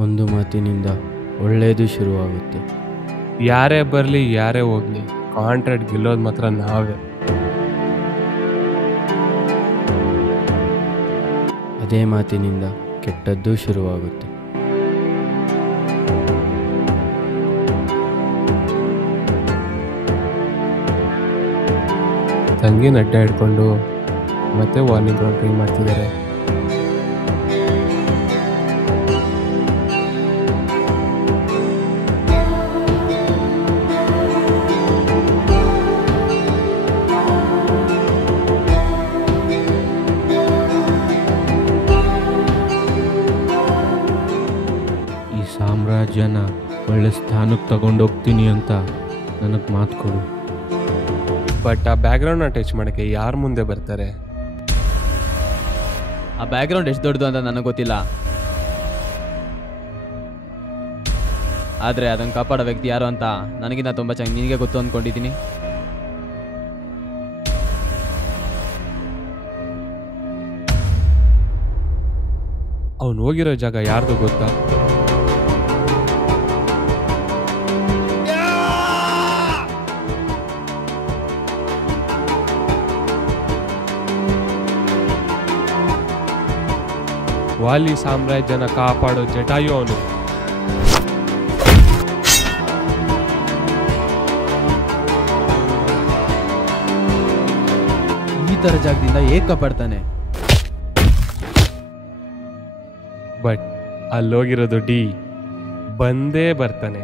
ಒಂದು ಮಾತಿನಿಂದ ಒಳ್ಳೆಯದು ಶುರುವಾಗುತ್ತೆ. ಯಾರೇ ಬರಲಿ ಯಾರೇ ಹೋಗಲಿ ಕಾಂಟ್ರಾಕ್ಟ್ ಗೆಲ್ಲೋದು ಮಾತ್ರ ನಾವೇ. ಅದೇ ಮಾತಿನಿಂದ ಕೆಟ್ಟದ್ದು ಶುರುವಾಗುತ್ತೆ. ತಂಗಿನ ಅಡ್ಡ ಹಿಡ್ಕೊಂಡು ಮತ್ತೆ ವಾರ್ನಿಂಗ್ ಟ್ರೈ ಮಾಡ್ತಿದ್ದಾರೆ. ಈ ಸಾಮ್ರಾಜ್ಯನ ಒಳ್ಳೆ ಸ್ಥಾನಕ್ಕೆ ತಗೊಂಡೋಗ್ತೀನಿ ಅಂತ ನನಗೆ ಮಾತು ಕೊಡು. ಬಟ್ ಆ ಬ್ಯಾಕ್ಗ್ರೌಂಡ್ನ ಟಚ್ ಮಾಡೋಕ್ಕೆ ಯಾರು ಮುಂದೆ ಬರ್ತಾರೆ? ಆ ಬ್ಯಾಕ್ಗ್ರೌಂಡ್ ಎಷ್ಟು ದೊಡ್ಡದು ಅಂತ ನನಗೆ ಗೊತ್ತಿಲ್ಲ, ಆದರೆ ಅದನ್ನು ಕಾಪಾಡೋ ವ್ಯಕ್ತಿ ಯಾರು ಅಂತ ನನಗಿಂತ ತುಂಬ ಚೆನ್ನಾಗಿ ನಿನಗೆ ಗೊತ್ತು ಅಂದ್ಕೊಂಡಿದ್ದೀನಿ. ಅವನು ಹೋಗಿರೋ ಜಾಗ ಯಾರ್ದು ಗೊತ್ತಾ? ವಾಲಿ ಸಾಮ್ರಾಜ್ಯನ ಕಾಪಾಡೋ ಜಟಾಯು ಅವನು. ಈ ಥರ ಜಾಗದಿಂದ ಹೇಗೆ ಕಾಪಾಡ್ತಾನೆ? ಬಟ್ ಅಲ್ಲೋಗಿರೋದು ಡಿ ಬಂದೇ ಬರ್ತಾನೆ.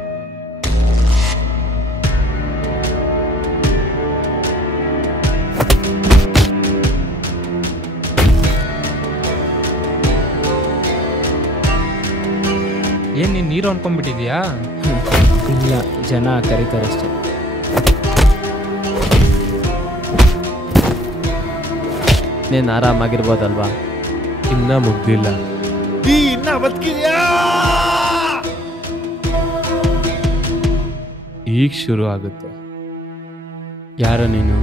ಏನು ನೀನು ನೀರು ಅನ್ಕೊಂಡ್ಬಿಟ್ಟಿದ್ಯಾ? ಇಲ್ಲ, ಜನ ಕರೀತಾರಷ್ಟೆ. ನೀನು ಆರಾಮಾಗಿರ್ಬೋದಲ್ವಾ? ಇನ್ನ ಮುಗ್ದಿಲ್ಲ. ಈಗ ಶುರು ಆಗುತ್ತೆ. ಯಾರ ನೀನು?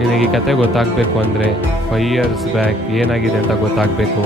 ನಿನಗೆ ಈ ಕತೆ ಗೊತ್ತಾಗಬೇಕು ಅಂದರೆ 5 years ಬ್ಯಾಕ್ ಏನಾಗಿದೆ ಅಂತ ಗೊತ್ತಾಗಬೇಕು.